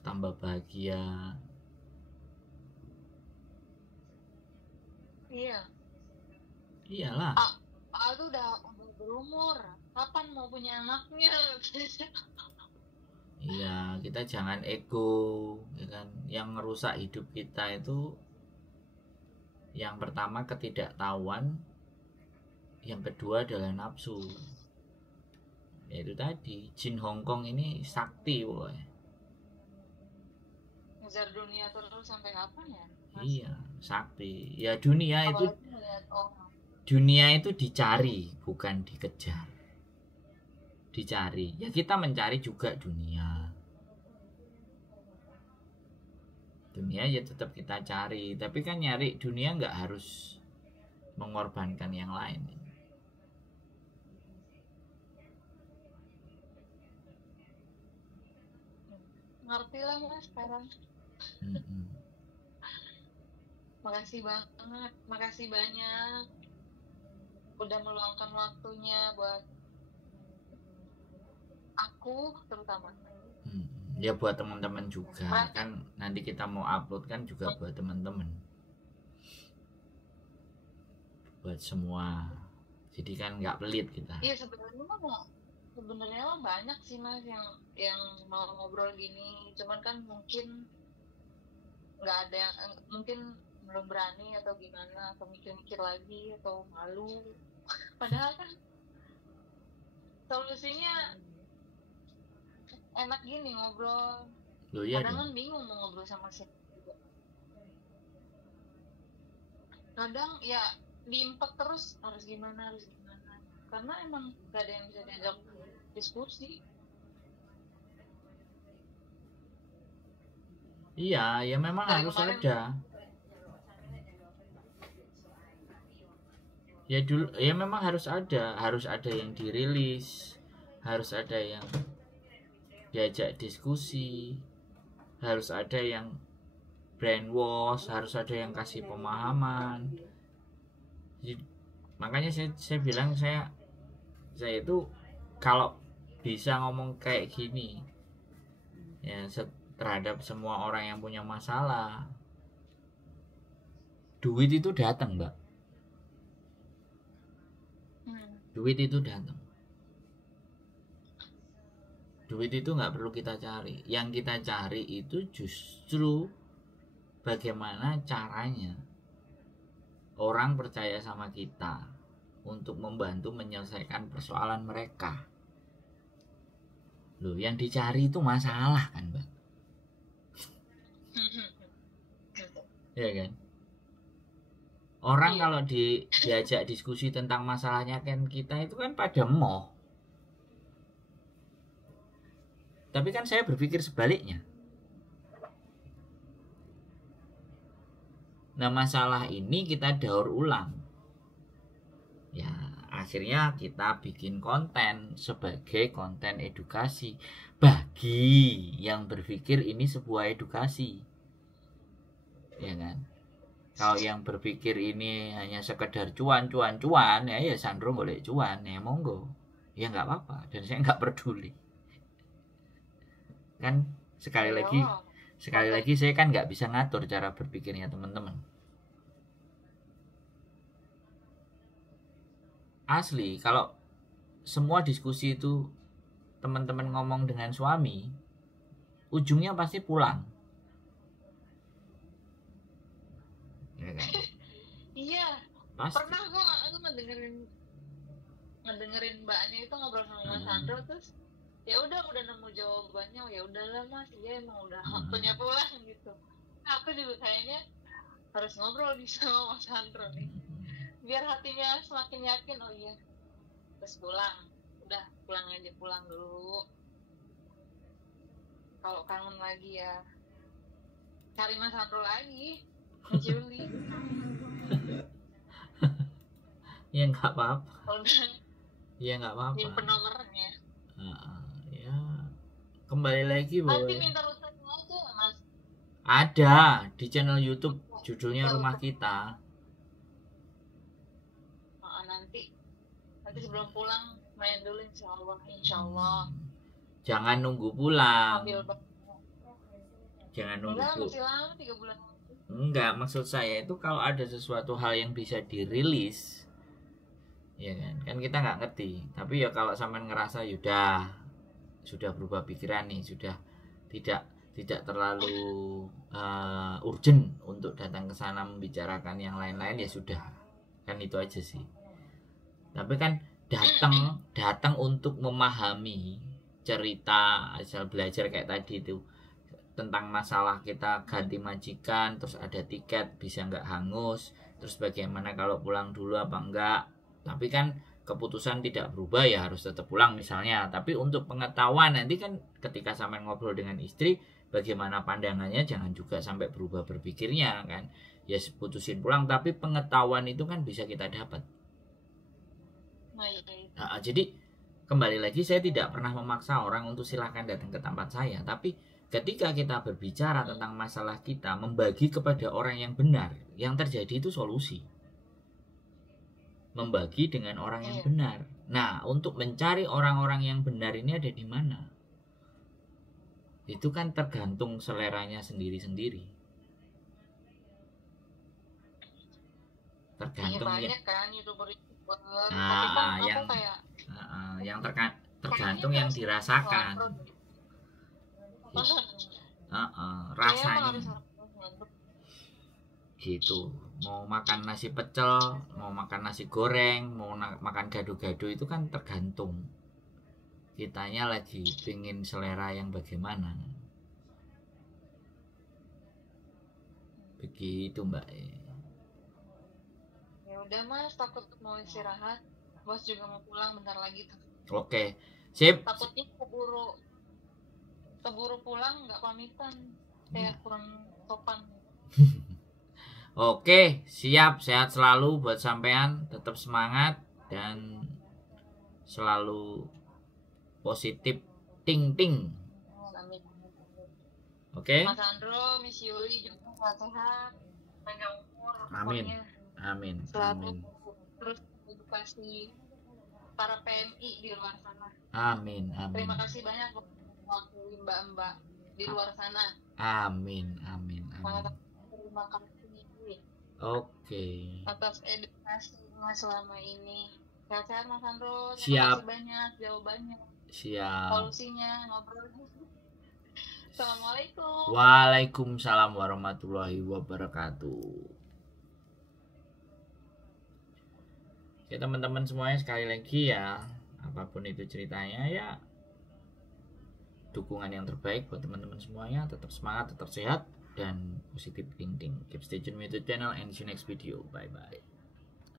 tambah bahagia. Iya. Iyalah. Tuh udah berumur, kapan mau punya anaknya? Iya, kita jangan ego, ya kan? Yang merusak hidup kita itu yang pertama ketidaktahuan, yang kedua adalah nafsu. Yaitu tadi, jin Hongkong ini sakti pokoknya. Ngejar dunia terus sampai kapan ya? Mas? Iya, sakti. Ya dunia itu Apalagi ngeliat orang. dunia itu dicari, bukan dikejar. Dicari. Ya kita mencari juga dunia. Dunia ya tetap kita cari, tapi kan nyari dunia nggak harus mengorbankan yang lain. Ngerti lah Mas sekarang. Makasih banget, makasih banyak udah meluangkan waktunya buat aku terutama. Ya buat teman-teman juga kan, nanti kita mau upload kan juga buat teman-teman, buat semua, jadi kan nggak pelit kita. Iya sebenarnya mah banyak sih Mas yang mau ngobrol gini, cuman kan mungkin nggak ada yang mungkin belum berani atau gimana, atau mikir-mikir lagi atau malu. Padahal kan solusinya enak gini ngobrol. Loh, iya kadang dong. kan bingung mau ngobrol sama siapa juga. Kadang ya diimpek terus harus gimana karena emang gak ada yang bisa diajak diskusi. Iya, ya memang dari harus kemarin ada. Ya dulu, ya memang harus ada yang dirilis, harus ada yang diajak diskusi, harus ada yang brainwash, harus ada yang kasih pemahaman. Jadi, makanya saya bilang saya itu kalau bisa ngomong kayak gini ya terhadap semua orang yang punya masalah, duit itu datang, Mbak. Duit itu datang. Duit itu nggak perlu kita cari. Yang kita cari itu justru bagaimana caranya orang percaya sama kita untuk membantu menyelesaikan persoalan mereka. Loh, yang dicari itu masalah kan, Mbak? Ya kan? Orang iya. Kalau diajak diskusi tentang masalahnya kan kita itu kan pada moh. Tapi kan saya berpikir sebaliknya. Nah, masalah ini kita daur ulang. Ya, akhirnya kita bikin konten sebagai konten edukasi bagi yang berpikir ini sebuah edukasi. Ya kan? Kalau yang berpikir ini hanya sekedar cuan ya Sandro boleh cuan ya monggo, ya nggak apa-apa, dan saya nggak peduli kan. Sekali lagi saya kan nggak bisa ngatur cara berpikirnya teman-teman. Asli kalau semua diskusi itu teman-teman ngomong dengan suami, ujungnya pasti pulang. Ya kan? Iya. Pasti. Pernah aku ngedengerin mbaknya itu ngobrol sama Mas Sandro, terus ya udah nemu jawabannya, ya udahlah Mas, dia emang udah waktunya pulang gitu. Aku juga kayaknya harus ngobrol nih sama Mas Sandro nih, biar hatinya semakin yakin. Oh iya, terus pulang, udah pulang dulu. Kalau kangen lagi ya cari Mas Sandro lagi, Juli. Ya nggak apa-apa. Ya nggak apa-apa. Simpen nomornya. Ya kembali lagi bahwa nanti minta rutenya aja Mas. Ada di channel YouTube judulnya Rumah Kita. Nanti sebelum pulang main dulu insya Allah. Jangan nunggu pulang. Jangan nunggu Enggak, Bu. masih lama 3 bulan. Enggak, maksud saya itu kalau ada sesuatu hal yang bisa dirilis, ya kan, kan kita nggak ngerti. Tapi ya kalau sampean ngerasa yaudah sudah berubah pikiran nih, sudah tidak terlalu urgent untuk datang ke sana membicarakan yang lain-lain, ya sudah, kan itu aja sih. Tapi kan datang untuk memahami cerita, asal belajar kayak tadi itu tentang masalah kita ganti majikan, terus ada tiket bisa nggak hangus, terus bagaimana kalau pulang dulu apa enggak. Tapi kan keputusan tidak berubah, ya harus tetap pulang misalnya. Tapi untuk pengetahuan nanti kan ketika sampai ngobrol dengan istri, bagaimana pandangannya, jangan juga sampai berubah berpikirnya kan. Ya putusin pulang, tapi pengetahuan itu kan bisa kita dapat. Nah, jadi kembali lagi, saya tidak pernah memaksa orang untuk silahkan datang ke tempat saya. Tapi ketika kita berbicara tentang masalah kita, membagi kepada orang yang benar, yang terjadi itu solusi. Membagi dengan orang yang benar. Nah, untuk mencari orang-orang yang benar ini ada di mana? Itu kan tergantung seleranya sendiri-sendiri. Tergantung banyak ya. Kan YouTuber. Nah, yang tergantung yang dirasakan. Rasanya gitu. Mau makan nasi pecel, mau makan nasi goreng, mau makan gado-gado, itu kan tergantung kitanya lagi pengen selera yang bagaimana. Begitu Mbak. Ya udah Mas, takut mau istirahat, bos juga mau pulang bentar lagi tuh. Oke, sip. Takutnya keburu pulang nggak pamitan, kayak kurang sopan. Oke, siap. Sehat selalu buat sampean, tetap semangat dan selalu positif ting. Oke. Mas Andro, Miss Yuli juga sehat, panjang umur. Amin. Pokoknya. Amin. Selalu terus edukasi para PMI di luar sana. Amin. Terima kasih banyak waktu mbak-mbak di luar sana. Amin. Terima kasih. Oke. Atas edukasi Mas selama ini. Sehat-sehat Mas Andro. Siap. Terima kasih banyak jawabannya. Siap. Solusinya ngobrol. Assalamualaikum. Waalaikumsalam warahmatullahi wabarakatuh. Ya teman-teman semuanya, sekali lagi ya, apapun itu ceritanya ya, dukungan yang terbaik buat teman-teman semuanya. Tetap semangat, tetap sehat, dan positif thinking. Keep stay tune with the channel and see you next video. Bye bye.